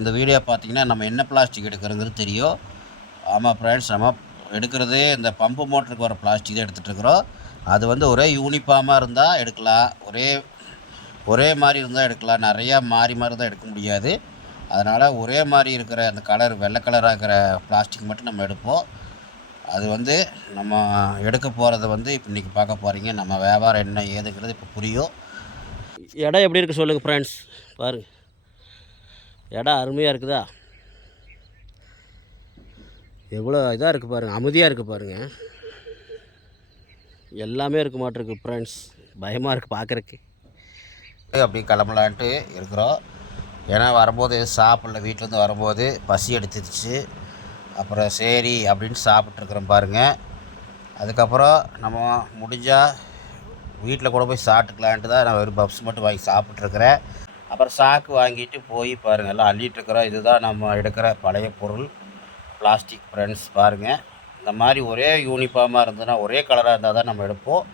இந்த வீடியோ பார்த்தீங்கன்னா நம்ம என்ன பிளாஸ்டிக் எடுக்கிறோங்கிறது தெரியும். ஆமாம் ஃப்ரெண்ட்ஸ் நம்ம எடுக்கிறதே இந்த பம்பு மோட்டருக்கு வர பிளாஸ்டிக் தான் எடுத்துகிட்டு இருக்கிறோம். அது வந்து ஒரே யூனிஃபார்மாக இருந்தால் எடுக்கலாம். ஒரே ஒரே மாதிரி இருந்தால் எடுக்கலாம். நிறையா மாறி மாறி தான் எடுக்க முடியாது. அதனால் ஒரே மாதிரி இருக்கிற அந்த கலர் வெள்ளை கலராக இருக்கிற பிளாஸ்டிக் மட்டும் நம்ம எடுப்போம். அது வந்து நம்ம எடுக்க போகிறத வந்து இப்போ இன்றைக்கி பார்க்க போகிறீங்க நம்ம வியாபாரம் என்ன ஏதுங்கிறது இப்போ புரியும். இடம் எப்படி இருக்குது சொல்லுங்கள் ஃப்ரெண்ட்ஸ் பாருங்கள் இடம் அருமையாக இருக்குதா? எவ்வளோ இதாக இருக்குது பாருங்கள் அமைதியாக இருக்குது பாருங்கள் எல்லாமே இருக்க மாட்டிருக்கு ஃப்ரெண்ட்ஸ் பயமாக இருக்குது பார்க்குறக்கு அப்படி கிளம்பலான்ட்டு இருக்கிறோம். ஏன்னா வரும்போது சாப்பிடல வீட்டிலேருந்து வரும்போது பசி எடுத்துருச்சு. அப்புறம் சரி அப்படின்னு சாப்பிட்ருக்குறோம் பாருங்கள் அதுக்கப்புறம் நம்ம முடிஞ்சால் வீட்டில் கூட போய் சாப்பிட்டுக்கலான்ட்டு தான் நான் வெறும் பப்ஸ் மட்டும் வாங்கி சாப்பிட்ருக்குறேன் அப்புறம் சாக்கு வாங்கிட்டு போய் பாருங்கள் எல்லாம் அள்ளிட்டு இருக்கிறோம். இதுதான் நம்ம எடுக்கிற பழைய பொருள். பிளாஸ்டிக் ஃப்ரெண்ட்ஸ் பாருங்கள் இந்த மாதிரி ஒரே யூனிஃபார்மாக இருந்ததுன்னா ஒரே கலராக இருந்தால் தான் நம்ம எடுப்போம்.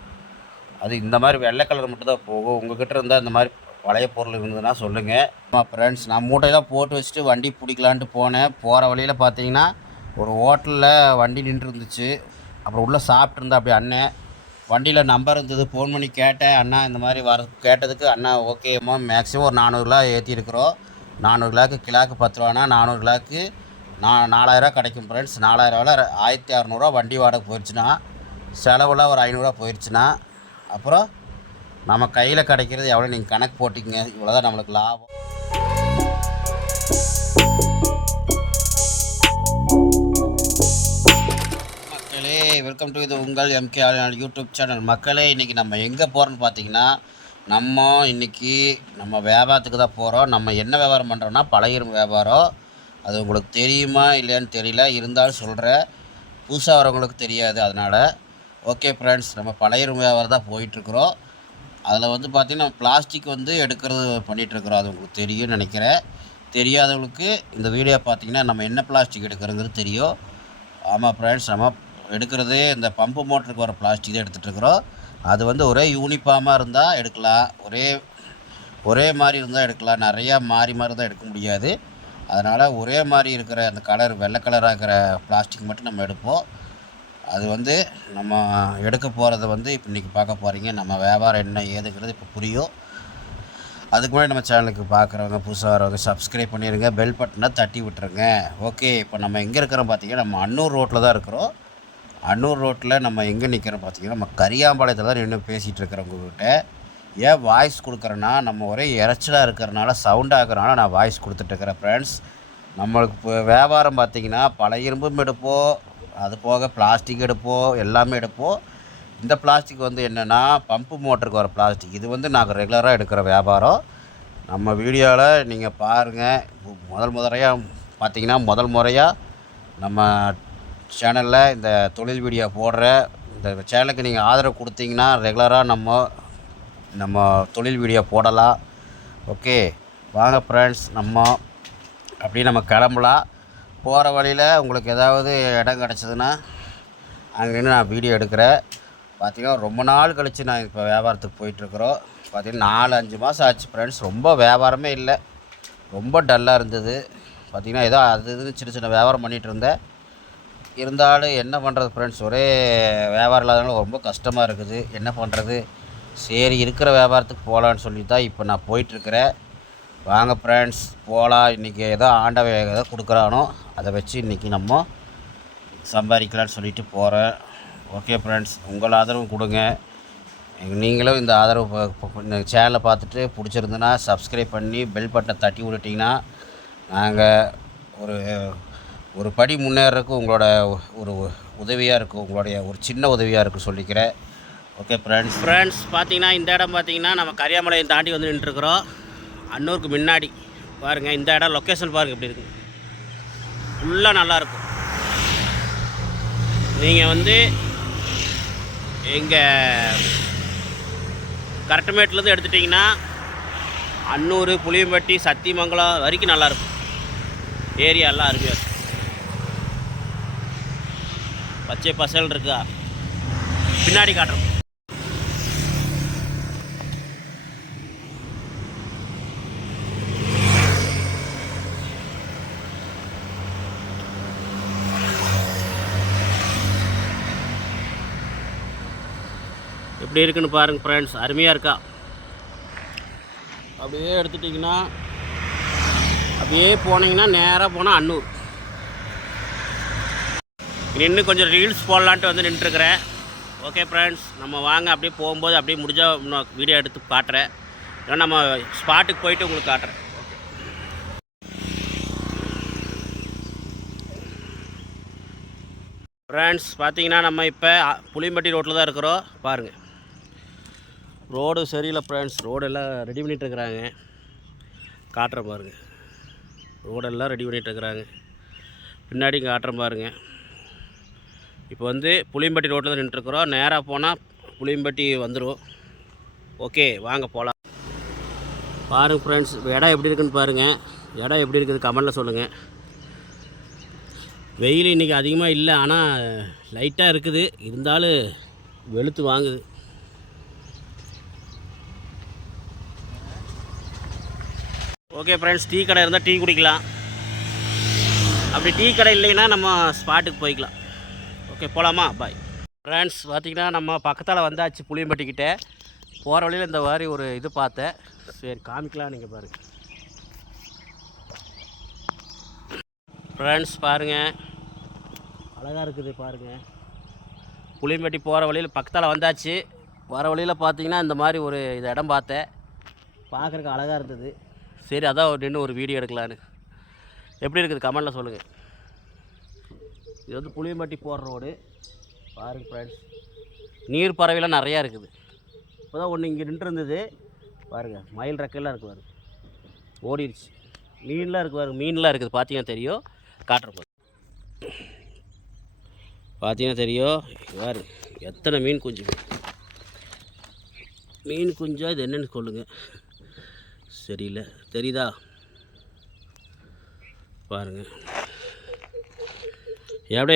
அது இந்த மாதிரி வெள்ளை கலர் மட்டும் தான் போகும். உங்கள்கிட்ட இருந்தால் இந்த மாதிரி பழைய பொருள் இருந்ததுன்னா சொல்லுங்கள் ஆமாம் ஃப்ரெண்ட்ஸ் நான் மூட்டையெல்லாம் போட்டு வச்சுட்டு வண்டி பிடிக்கலான்ட்டு போனேன். போகிற வழியில் பார்த்தீங்கன்னா ஒரு ஹோட்டலில் வண்டி நின்று இருந்துச்சு அப்புறம் உள்ளே சாப்பிட்ருந்தா அப்படி அண்ணன் வண்டியில் நம்பர் இருந்தது. ஃபோன் பண்ணி கேட்டேன். அண்ணா இந்த மாதிரி வர கேட்டதுக்கு அண்ணா ஓகேம்மா மேக்ஸிமம் ஒரு நானூறுலா ஏற்றிருக்கிறோம் நானூறு கிலோக்கு கிலோக்கு பத்து ரூபானா நானூறு கிலோக்கு நான் நாலாயிரரூவா கிடைக்கும் ஃப்ரெண்ட்ஸ் நாலாயிரரூவாவில் ஆயிரத்தி அறநூறுவா வண்டி வாடகை போயிடுச்சுன்னா செலவுலாம் ஒரு ஐநூறுரூவா போயிடுச்சுன்னா அப்புறம் நம்ம கையில் கிடைக்கிறது எவ்வளோ நீங்கள் கணக்கு போட்டிங்க இவ்வளோ தான் நம்மளுக்கு லாபம். வெல்கம் டு இது உங்கள் எம்கே யூடியூப் சேனல் மக்களே இன்றைக்கி நம்ம எங்கே போகிறோன்னு பார்த்தீங்கன்னா நம்ம இன்றைக்கி நம்ம வியாபாரத்துக்கு தான் போகிறோம் நம்ம என்ன வியாபாரம் பண்ணுறோன்னா பழைய வியாபாரம். அது உங்களுக்கு தெரியுமா இல்லையான்னு தெரியல. இருந்தாலும் சொல்கிறேன் புதுசாக வரவங்களுக்கு தெரியாது அதனால். ஓகே ஃப்ரெண்ட்ஸ் நம்ம பழைய வியாபாரம் தான் போயிட்டுருக்குறோம். அதில் வந்து பார்த்திங்கன்னா பிளாஸ்டிக் வந்து எடுக்கிறது பண்ணிகிட்ருக்குறோம் அது உங்களுக்கு தெரியும்னு நினைக்கிறேன். தெரியாதவங்களுக்கு இந்த வீடியோ பார்த்தீங்கன்னா நம்ம என்ன பிளாஸ்டிக் எடுக்கிறோங்கிறது தெரியும். ஆமாம் ஃப்ரெண்ட்ஸ் நம்ம எடுக்கிறது இந்த பம்பு மோட்டருக்கு வர பிளாஸ்டிக் தான் எடுத்துகிட்ருக்குறோம் அது வந்து ஒரே யூனிஃபார்மாக இருந்தால் எடுக்கலாம். ஒரே ஒரே மாதிரி இருந்தால் எடுக்கலாம். நிறையா மாறி மாறி தான் எடுக்க முடியாது. அதனால் ஒரே மாதிரி இருக்கிற அந்த கலர் வெள்ளை கலராக இருக்கிற பிளாஸ்டிக் மட்டும் நம்ம எடுப்போம். அது வந்து நம்ம எடுக்க போகிறத வந்து இப்போ இன்றைக்கி பார்க்க போகிறீங்க நம்ம வியாபாரம் என்ன ஏதுங்கிறது இப்போ புரியும். அதுக்கு முன்னாடி நம்ம சேனலுக்கு பார்க்குறவங்க புதுசாக வரவங்க சப்ஸ்கிரைப் பண்ணிடுங்க பெல் பட்டனை தட்டி விட்டுருங்க. ஓகே இப்போ நம்ம எங்கே இருக்கிறோம் பார்த்தீங்கன்னா நம்ம அன்னூர் ரோட்டில் தான் இருக்கிறோம். அன்னூர் ரோட்டில் நம்ம எங்கே நிற்கிறோம் பார்த்தீங்கன்னா நம்ம கரியாம்பாளையத்தில் தான் நின்று பேசிகிட்டு இருக்கிறோம் ஏன் வாய்ஸ் கொடுக்குறேன்னா நம்ம ஒரே இறைச்சலாக இருக்கிறனால சவுண்ட் ஆகுறனால நான் வாய்ஸ் கொடுத்துட்ருக்கிறேன் ஃப்ரெண்ட்ஸ் நம்மளுக்கு இப்போ வியாபாரம் பார்த்தீங்கன்னா பழைய இரும்பும் எடுப்போம் அது போக பிளாஸ்டிக் எடுப்போம் எல்லாமே எடுப்போம். இந்த பிளாஸ்டிக் வந்து என்னென்னா பம்பு மோட்டருக்கு வர பிளாஸ்டிக் இது வந்து நாங்கள் ரெகுலராக எடுக்கிற வியாபாரம். நம்ம வீடியோவில் நீங்கள் பாருங்கள் முதல் முறையாக பார்த்திங்கன்னா முதல் முறையாக நம்ம சேனலில் இந்த தொழில் வீடியோ போடுற இந்த சேனலுக்கு நீங்கள் ஆதரவு கொடுத்தீங்கன்னா ரெகுலராக நம்ம நம்ம தொழில் வீடியோ போடலாம். ஓகே வாங்க ஃப்ரெண்ட்ஸ் நம்ம அப்படியே நம்ம கிளம்பலாம். போகிற வழியில் உங்களுக்கு ஏதாவது இடம் கிடச்சிதுன்னா அங்கே நின்று நான் வீடியோ எடுக்கிறேன். பார்த்திங்கன்னா ரொம்ப நாள் கழித்து நான் இப்போ வியாபாரத்துக்கு போயிட்டுருக்குறோம். பார்த்தீங்கன்னா நாலு அஞ்சு மாதம் ஆச்சு ஃப்ரெண்ட்ஸ் ரொம்ப வியாபாரமே இல்லை. ரொம்ப டல்லாக இருந்தது. பார்த்திங்கன்னா ஏதோ அது இது சின்ன சின்ன வியாபாரம் பண்ணிகிட்டு இருந்தேன். இருந்தாலும் என்ன பண்ணுறது ஃப்ரெண்ட்ஸ் ஒரே வியாபாரம் இல்லாதனால ரொம்ப கஷ்டமாக இருக்குது. என்ன பண்ணுறது சரி இருக்கிற வியாபாரத்துக்கு போகலான்னு சொல்லி தான் இப்போ நான் போயிட்டுருக்கிறேன். வாங்க ஃப்ரெண்ட்ஸ் போகலாம் இன்றைக்கி ஏதோ ஆண்டவன் ஏதோ கொடுக்குறானோ அதை வச்சு இன்றைக்கி நம்ம சம்பாதிக்கலான்னு சொல்லிட்டு போகிறேன் ஓகே ஃப்ரெண்ட்ஸ் உங்கள் ஆதரவு கொடுங்க. நீங்களும் இந்த ஆதரவு இந்த சேனலை பார்த்துட்டு பிடிச்சிருந்துன்னா சப்ஸ்கிரைப் பண்ணி பெல் பட்டனை தட்டி விட்டுட்டிங்கன்னா நாங்கள் ஒரு ஒரு படி முன்னேறதுக்கு உங்களோட ஒரு உதவியாக இருக்கும் உங்களுடைய ஒரு சின்ன உதவியாக இருக்கும் சொல்லிக்கிறேன் ஓகே ஃப்ரெண்ட்ஸ் ஃப்ரெண்ட்ஸ் பார்த்தீங்கன்னா இந்த இடம் பார்த்தீங்கன்னா நம்ம கரியாமலையை தாண்டி வந்து நின்றுருக்குறோம். அன்னூருக்கு முன்னாடி. பாருங்கள் இந்த இடம் லொக்கேஷன் பாருங்கள் எப்படி இருக்கு. ஃபுல்லாக நல்லாயிருக்கும் நீங்கள் வந்து எங்கள் கரெக்டுமேட்லேருந்து எடுத்துட்டிங்கன்னா அன்னூர் புளியம்பட்டி சத்தியமங்கலம் வரைக்கும் நல்லாயிருக்கும் ஏரியா எல்லாம் அருமையாக இருக்கும். பச்சை பசல் இருக்கா? பின்னாடி காட்டுறோம். எப்படி இருக்குன்னு பாருங்க ஃப்ரெண்ட்ஸ் அருமையாக இருக்கா? அப்படியே எடுத்துட்டிங்கன்னா அப்படியே போனீங்கன்னா நேராக போனால் அன்னூர். இன்னும் கொஞ்சம் ரீல்ஸ் போடலான்ட்டு வந்து நின்றுருக்கிறேன். ஓகே ஃப்ரெண்ட்ஸ் நம்ம வாங்க அப்படியே போகும்போது அப்படியே முடிஞ்சால் இன்னும் வீடியோ எடுத்து காட்டுறேன். இல்லைன்னா நம்ம ஸ்பாட்டுக்கு போயிட்டு உங்களுக்கு காட்டுறேன். ஃப்ரெண்ட்ஸ் பார்த்தீங்கன்னா நம்ம இப்போ புளியம்பட்டி ரோட்டில் தான் இருக்கிறோம். பாருங்கள் ரோடு சரியில்லை ஃப்ரெண்ட்ஸ் ரோடு எல்லாம் ரெடி பண்ணிகிட்ருக்குறாங்க இருக்கிறாங்க காட்டுறேன் பாருங்கள் ரோடெல்லாம் ரெடி பண்ணிகிட்ருக்குறாங்க இருக்கிறாங்க பின்னாடி காட்டுறேன் பாருங்கள் இப்போ வந்து புளியம்பட்டி ரோட்டில் தான் நின்றுருக்குறோம் நேராக போனால் புளியம்பட்டி வந்துடும் ஓகே வாங்க போகலாம் பாருங்க ஃப்ரெண்ட்ஸ் இடம் எப்படி இருக்குன்னு பாருங்கள் இடம் எப்படி இருக்குது கமெண்டில் சொல்லுங்கள் வெயில் இன்றைக்கி அதிகமாக இல்லை ஆனால் லைட்டாக இருக்குது. இருந்தாலும் வெளுத்து வாங்குது. ஓகே ஃப்ரெண்ட்ஸ் டீ கடை இருந்தால் டீ குடிக்கலாம். அப்படி டீ கடை இல்லைன்னா நம்ம ஸ்பாட்டுக்கு போய்க்கலாம். ஓகே போகலாமா பாய் ஃப்ரெண்ட்ஸ் பார்த்தீங்கன்னா நம்ம பக்கத்தால் வந்தாச்சு புளியம்பட்டிக்கிட்ட. போகிற வழியில் இந்த மாதிரி ஒரு இது பார்த்தேன். சரி காமிக்கலாம் நீங்கள் பாருங்கள் ஃப்ரெண்ட்ஸ் பாருங்கள் அழகாக இருக்குது பாருங்கள் புளியம்பட்டி போகிற வழியில் பக்கத்தால் வந்தாச்சு. வர வழியில் பார்த்தீங்கன்னா இந்த மாதிரி ஒரு இது இடம் பார்த்தேன். பார்க்குறக்கு அழகாக இருந்தது. சரி அதான் நின்று ஒரு வீடியோ எடுக்கலான்னு. எப்படி இருக்குது? கமெண்டில் சொல்லுங்கள் இது வந்து புளியம்பட்டி போகிற ரோடு. பாருங்க ஃப்ரெண்ட்ஸ் நீர் பறவைலாம் நிறையா இருக்குது. இப்போ தான் ஒன்று இங்கே நின்று இருந்தது. பாருங்கள் மயில் ரெக்கையெல்லாம் இருக்குது பாருங்க. ஓடிடுச்சு மீன்லாம் இருக்குது பாருங்க மீன்லாம் இருக்குது. பார்த்தீங்கன்னா தெரியும். காட்டுறேன் பாருங்க பார்த்தீங்கன்னா தெரியும். பாரு எத்தனை மீன் குஞ்சு. மீன் குஞ்சா இது என்னன்னு சொல்லுங்கள் சரியில்லை. தெரியுதா? பாருங்கள் எப்படி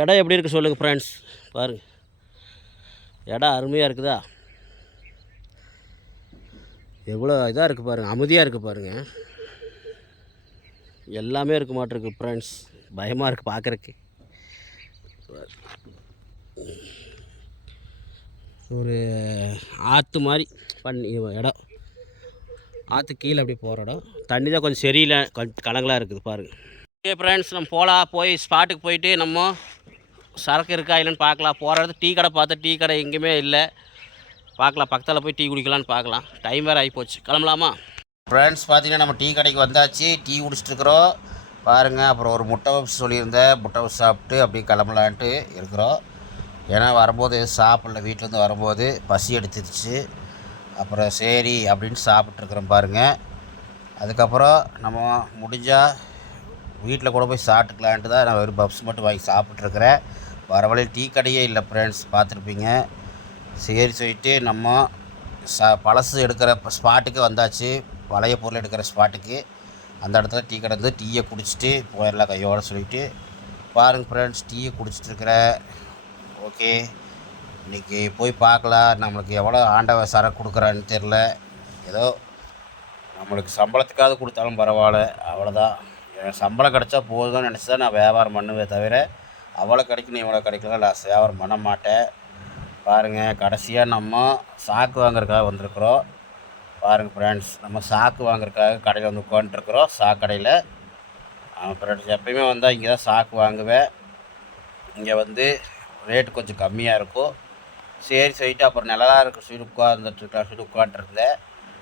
இடம் எப்படி இருக்குது சொல்லுங்கள் ஃப்ரெண்ட்ஸ் பாருங்கள் இடம் அருமையாக இருக்குதா? எவ்வளோ இதாக இருக்குது பாருங்கள் அமைதியாக இருக்குது பாருங்கள் எல்லாமே இருக்க மாட்டிருக்கு ஃப்ரெண்ட்ஸ் பயமாக இருக்குது பார்க்குறக்கு ஒரு ஆற்று மாதிரி பண்ணி இடம் ஆற்று கீழே அப்படி போகிற இடம். தண்ணி தான் கொஞ்சம் சரியில்லை கொஞ்சம் கலங்களாக இருக்குது பாருங்கள் ஓகே ஃப்ரெண்ட்ஸ் நம்ம போகலாம் போய் ஸ்பாட்டுக்கு போயிட்டு நம்ம சரக்கு இருக்கா இல்லைன்னு பார்க்கலாம். போகிற இடத்துல டீ கடை பார்த்தா டீ கடை எங்கேயுமே இல்லை. பார்க்கலாம். பக்கத்தில் போய் டீ குடிக்கலான்னு பார்க்கலாம். டைம் வேறு ஆகிப்போச்சு கிளம்பலாமா? ஃப்ரெண்ட்ஸ் பார்த்தீங்கன்னா நம்ம டீ கடைக்கு வந்தாச்சு. டீ குடிச்சிட்ருக்குறோம் பாருங்கள் அப்புறம் ஒரு முட்டை பப்ஸ் சொல்லியிருந்தேன். முட்டை பப்ஸ் சாப்பிட்டு அப்படியே கிளம்பலான்ட்டு இருக்கிறோம். ஏன்னா வரும்போது சாப்பிடல. வீட்டிலேருந்து வரும்போது பசி எடுத்துருச்சு. அப்புறம் சரி அப்படின்னு சாப்பிட்ருக்குறோம் பாருங்கள் அதுக்கப்புறம் நம்ம முடிஞ்சால் வீட்டில் கூட போய் சாப்பிட்டுக்கலான்ட்டு தான் நான் வெறும் பப்ஸ் மட்டும் வாங்கி சாப்பிட்ருக்குறேன் வர வழியில் டீ கடையே இல்லை ஃப்ரெண்ட்ஸ் பார்த்துருப்பீங்க. சரி சொல்லிட்டு நம்ம ச பழசு எடுக்கிற ஸ்பாட்டுக்கு வந்தாச்சு. பழைய பொருள் எடுக்கிற ஸ்பாட்டுக்கு அந்த இடத்துல டீ கடை வந்து டீயை குடிச்சிட்டு போயிடலாம் கையோட சொல்லிட்டு பாருங்கள் ஃப்ரெண்ட்ஸ் டீயை குடிச்சிட்டு ஓகே. இன்றைக்கி போய் பார்க்கலாம். நம்மளுக்கு எவ்வளோ ஆண்டவ சரக்கு கொடுக்குறான்னு தெரில ஏதோ நம்மளுக்கு சம்பளத்துக்காவது கொடுத்தாலும் பரவாயில்ல. அவ்வளோதான் எனக்கு சம்பளம் கிடச்சா போதும்னு நினச்சி தான் நான் வியாபாரம் பண்ணுவேன் தவிர அவ்வளோ கிடைக்கணும் இவ்வளோ கிடைக்கலாம் நான் வியாபாரம் பண்ண மாட்டேன். பாருங்கள் கடைசியாக நம்ம சாக்கு வாங்குறதுக்காக வந்திருக்குறோம். பாருங்கள் ஃப்ரெண்ட்ஸ் நம்ம சாக்கு வாங்குறதுக்காக கடையில் வந்து உட்காந்துருக்குறோம் சாக்கடையில் ஃப்ரெண்ட்ஸ் எப்பயுமே வந்தால் இங்கே தான் சாக்கு வாங்குவேன். இங்கே வந்து ரேட்டு கொஞ்சம் கம்மியாக இருக்கும். சரி சொல்லிட்டு அப்புறம் நல்லா இருக்கும் சைடு உட்காந்துட்டு சைடு உட்காந்துருந்தேன்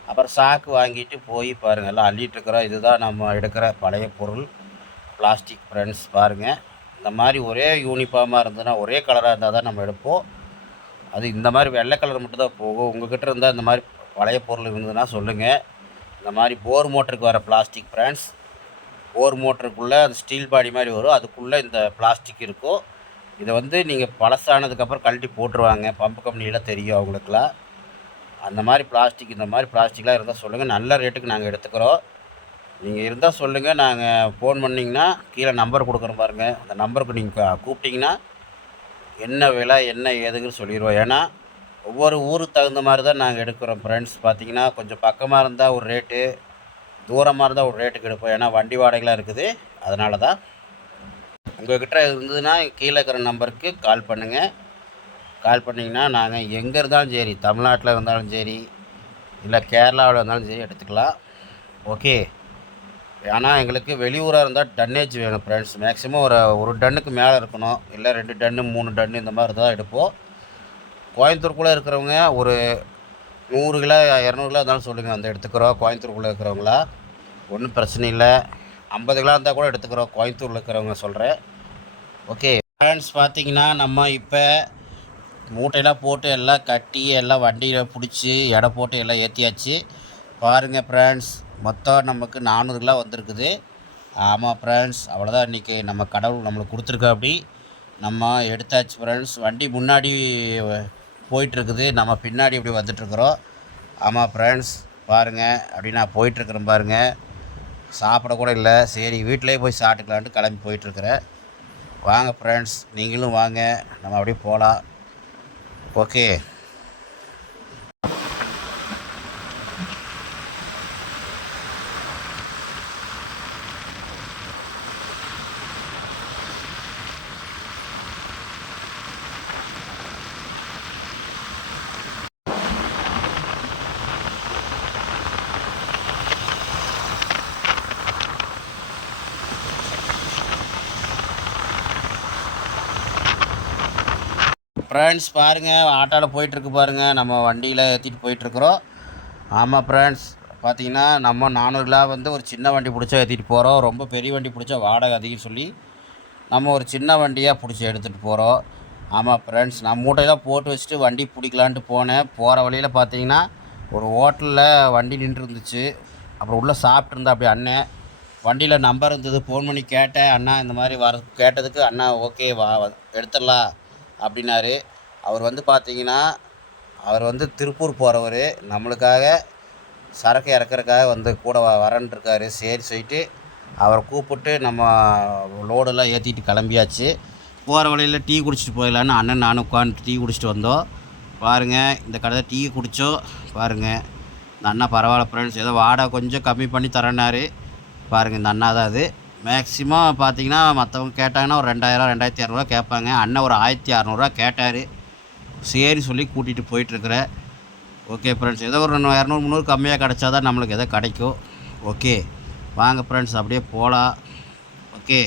அப்புறம் சாக்கு வாங்கிட்டு போய் பாருங்கள் எல்லாம் அள்ளிட்டுருக்குறோம் இதுதான் நம்ம எடுக்கிற பழைய பொருள். பிளாஸ்டிக் ஃப்ரெண்ட்ஸ் பாருங்கள் இந்த மாதிரி ஒரே யூனிஃபார்மாக இருந்ததுன்னா ஒரே கலராக இருந்தால் தான் நம்ம எடுப்போம். அது இந்த மாதிரி வெள்ளை கலர் மட்டும் தான் போகும். உங்கள்கிட்ட இருந்தால் இந்த மாதிரி பழைய பொருள் இருந்ததுன்னா சொல்லுங்கள் இந்த மாதிரி போர் மோட்டருக்கு வர பிளாஸ்டிக் ஃப்ரெண்ட்ஸ் போர் மோட்டருக்குள்ளே அது ஸ்டீல் பாடி மாதிரி வரும். அதுக்குள்ளே இந்த பிளாஸ்டிக் இருக்கும். இதை வந்து நீங்கள் பழசானதுக்கப்புறம் கழட்டி போட்டுருவாங்க. பம்பு கம்பெனியில் தெரியும் அவங்களுக்குலாம் அந்த மாதிரி பிளாஸ்டிக் இந்த மாதிரி பிளாஸ்டிக்லாம் இருந்தால் சொல்லுங்கள் நல்ல ரேட்டுக்கு நாங்கள் எடுத்துக்கிறோம். நீங்கள் இருந்தால் சொல்லுங்கள் நாங்கள் ஃபோன் பண்ணிங்கன்னா கீழே நம்பர் கொடுக்குறோம் பாருங்கள் அந்த நம்பருக்கு நீங்கள் கூப்பிட்டிங்கன்னா என்ன விலை என்ன ஏதுங்கன்னு சொல்லிடுவோம் ஏன்னா ஒவ்வொரு ஊருக்கு தகுந்த மாதிரி தான் நாங்கள் எடுக்கிறோம் ஃப்ரெண்ட்ஸ் பார்த்தீங்கன்னா கொஞ்சம் பக்கமாக இருந்தால் ஒரு ரேட்டு தூரமாக இருந்தால் ஒரு ரேட்டுக்கு எடுப்போம். ஏன்னா வண்டி வாடகைலாம் இருக்குது. அதனால தான். உங்கள்கிட்ட இருந்ததுன்னா கீழே இருக்கிற நம்பருக்கு கால் பண்ணுங்கள் கால் பண்ணிங்கன்னா நாங்கள் எங்கே இருந்தாலும் சரி தமிழ்நாட்டில் இருந்தாலும் சரி இல்லை கேரளாவில் இருந்தாலும் சரி எடுத்துக்கலாம். ஓகே. ஆனால் எங்களுக்கு வெளியூராக இருந்தால் டன்னேஜ் வேணும் ஃப்ரெண்ட்ஸ். மேக்ஸிமம் ஒரு ஒரு டன்னுக்கு மேலே இருக்கணும். இல்லை ரெண்டு டன்னு மூணு டன்னு இந்த மாதிரி தான் எடுப்போம். கோயம்புத்தூருக்குள்ளே இருக்கிறவங்க ஒரு நூறு கிலோ இரநூறு கிலோ இருந்தாலும் சொல்லுங்கள் வந்து எடுத்துக்கிறோம். கோயம்புத்தூருக்குள்ளே இருக்கிறவங்களா ஒன்றும் பிரச்சனை இல்லை. ஐம்பது கிலோ இருந்தால் கூட எடுத்துக்கிறோம். கோயம்புத்தூரில் இருக்கிறவங்க சொல்கிறேன். ஓகே. ஃப்ரெண்ட்ஸ் பார்த்தீங்கன்னா நம்ம இப்போ மூட்டையெல்லாம் போட்டு எல்லாம் கட்டி எல்லாம் வண்டியில் பிடிச்சி எடை போட்டு எல்லாம் ஏற்றியாச்சு பாருங்கள் ஃப்ரெண்ட்ஸ் மொத்தம் நமக்கு நானூறு கிலோ வந்திருக்குது. ஆமாம் ஃப்ரெண்ட்ஸ் அவ்வளோதான் இன்றைக்கி நம்ம கடவுள் நம்மளுக்கு கொடுத்துருக்கா அப்படி நம்ம எடுத்தாச்சு ஃப்ரெண்ட்ஸ் வண்டி முன்னாடி போயிட்டுருக்குது. நம்ம பின்னாடி இப்படி வந்துட்டுருக்குறோம். ஆமாம் ஃப்ரெண்ட்ஸ் பாருங்கள் அப்படி நான் போயிட்டுருக்குறேன் பாருங்கள் சாப்பிட கூட இல்லை. சரி வீட்டிலே போய் சாப்பிட்டுக்கலான்ட்டு கிளம்பி போயிட்டுருக்குறேன். வாங்க ஃப்ரெண்ட்ஸ் நீங்களும் வாங்க. நம்ம அப்படியே போகலாம். ஓகே ஃப்ரெண்ட்ஸ் பாருங்கள் ஆட்டோவில் போயிட்டுருக்கு பாருங்கள் நம்ம வண்டியில் ஏற்றிட்டு போயிட்டுருக்குறோம். ஆமாம் ஃப்ரெண்ட்ஸ் பார்த்தீங்கன்னா நம்ம நானூறுலாம் வந்து ஒரு சின்ன வண்டி பிடிச்சா ஏற்றிட்டு போகிறோம் ரொம்ப பெரிய வண்டி பிடிச்சா வாடகை அதிகம் சொல்லி நம்ம ஒரு சின்ன வண்டியாக பிடிச்சி எடுத்துகிட்டு போகிறோம் ஆமாம் ஃப்ரெண்ட்ஸ் நான் மூட்டையெல்லாம் போட்டு வச்சுட்டு வண்டி பிடிக்கலான்ட்டு போனேன். போகிற வழியில் பார்த்தீங்கன்னா ஒரு ஹோட்டலில் வண்டி நின்று இருந்துச்சு அப்புறம் உள்ளே சாப்பிட்ருந்தா அப்படி அண்ணன் வண்டியில் நம்பர் இருந்தது ஃபோன் பண்ணி கேட்டேன். அண்ணா இந்த மாதிரி வர கேட்டதுக்கு அண்ணா ஓகே வா எடுத்துடலாம். அப்படின்னாரு. அவர் வந்து பார்த்தீங்கன்னா அவர் வந்து திருப்பூர் போகிறவர் நம்மளுக்காக சரக்கு இறக்குறக்காக வந்து கூட வ வரன்ட்ருக்காரு சரி சொல்லிட்டு அவரை கூப்பிட்டு நம்ம லோடெல்லாம் ஏற்றிட்டு கிளம்பியாச்சு. போகிற வழியில் டீ குடிச்சிட்டு போயிடலான்னு அண்ணன் நானும் உட்காந்து டீ குடிச்சிட்டு வந்தோம். பாருங்கள் இந்த கடையில் டீ குடித்தோம் பாருங்கள் இந்த அண்ணா பரவாயில்ல ஃப்ரெண்ட்ஸ் ஏதோ வாடகை கொஞ்சம் கம்மி பண்ணி தரேன்னாரு. பாருங்கள் இந்த அண்ணா தான் அது. மேக்ஸிமம் பார்த்தீங்கன்னா மற்றவங்க கேட்டாங்கன்னா ஒரு ரெண்டாயிரம் ரெண்டாயிரத்தி இரநூறுவா கேட்பாங்க. அண்ணன் ஒரு ஆயிரத்தி அறநூறுவா கேட்டார். சரி சொல்லி கூட்டிகிட்டு போயிட்டுருக்குறேன் ஓகே ஃப்ரெண்ட்ஸ் ஏதோ ஒரு இரநூறு முந்நூறு கம்மியாக கிடச்சா தான் நம்மளுக்கு எதோ கிடைக்கும். ஓகே வாங்க ஃப்ரெண்ட்ஸ் அப்படியே போகலாம் ஓகே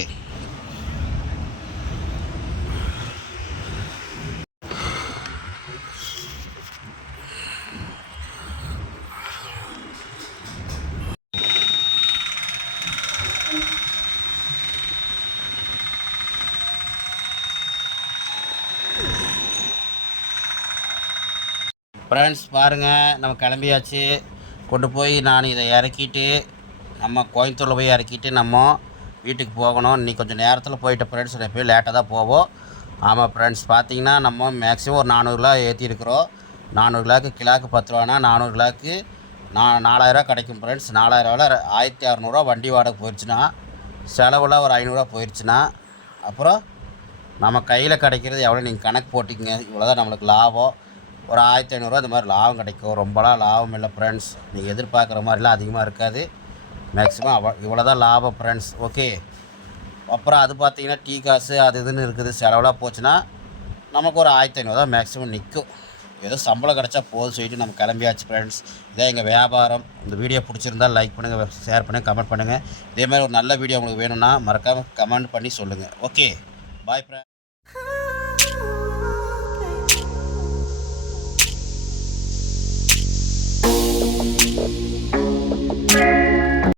ஃப்ரெண்ட்ஸ் பாருங்கள் நம்ம கிளம்பியாச்சு. கொண்டு போய் நான் இதை இறக்கிட்டு நம்ம கோயம்புத்தூரில் போய் இறக்கிட்டு நம்ம வீட்டுக்கு போகணும். இன்னைக்கு கொஞ்சம் நேரத்தில் போயிட்ட ஃப்ரெண்ட்ஸ் போய் லேட்டாக தான் போவோம். ஆமாம் ஃப்ரெண்ட்ஸ் பார்த்தீங்கன்னா நம்ம மேக்ஸிமம் ஒரு நானூறுல ஏற்றிருக்கிறோம் நானூறு கிலோக்கு கிலோக்கு பத்து ரூபானா நானூறு கிலோக்கு நான் நாலாயிரரூவா கிடைக்கும் ஃப்ரெண்ட்ஸ் நாலாயிரரூவாவில் ஆயிரத்தி அறநூறுவா வண்டி வாடகை போயிடுச்சுன்னா செலவெல்லாம் ஒரு ஐநூறுரூவா போயிடுச்சுன்னா அப்புறம் நம்ம கையில் கிடைக்கிறது எவ்வளோ நீங்கள் கணக்கு போட்டிங்க இவ்வளோ தான் நம்மளுக்கு லாபம். ஒரு ஆயிரத்தி ஐநூறுரூவா இந்த மாதிரி லாபம் கிடைக்கும். ரொம்பலாம் லாபம் இல்லை ஃப்ரெண்ட்ஸ் நீங்கள் எதிர்பார்க்குற மாதிரிலாம் அதிகமாக இருக்காது. மேக்ஸிமம் அவ இவ்வளோ தான் லாபம் ஃப்ரெண்ட்ஸ் ஓகே அப்புறம் அது பார்த்தீங்கன்னா டீ காசு அது இதுன்னு இருக்குது. செலவெலாம் போச்சுன்னா நமக்கு ஒரு ஆயிரத்தி ஐநூறுரூவா மேக்ஸிமம் நிற்கும் ஏதோ சம்பளம் கிடச்சா போதும் சொல்லிட்டு நம்ம கிளம்பியாச்சு ஃப்ரெண்ட்ஸ் இதான் எங்கள் வியாபாரம். இந்த வீடியோ பிடிச்சிருந்தா லைக் பண்ணுங்கள் ஷேர் பண்ணுங்கள் கமெண்ட் பண்ணுங்கள் இதே மாதிரி ஒரு நல்ல வீடியோ உங்களுக்கு வேணும்னா மறக்காமல் கமெண்ட் பண்ணி சொல்லுங்கள் ஓகே பாய் ஃப்ரெண்ட்